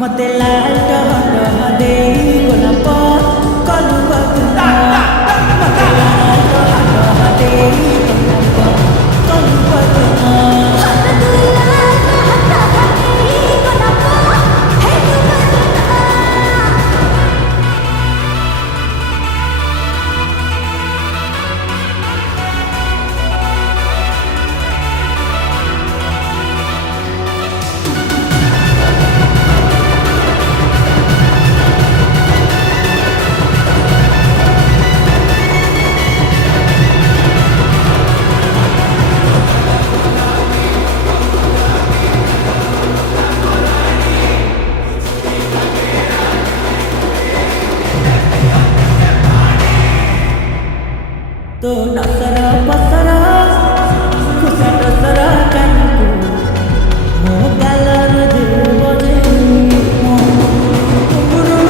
मते लाल टहल देई गोलाप कलु बदना मते लाल टहल देई गोलाप कलु बदना तो nasara pasara kusa dasara kanku mo galar dilbone mo guru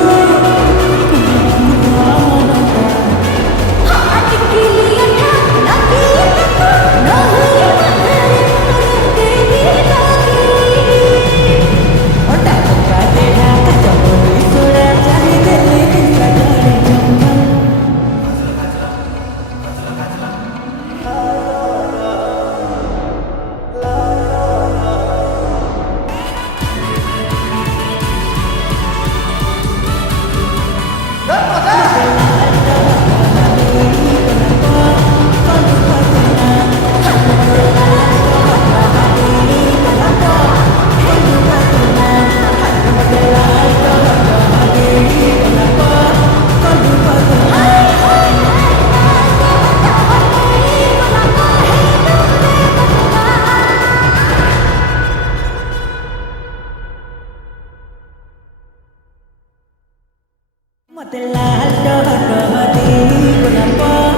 kumanata haat ki liya lagi nahi devi lagi oda ka deha ka jaboni sura chahi dele sajari jamal मते लाल टहल देई गोलाप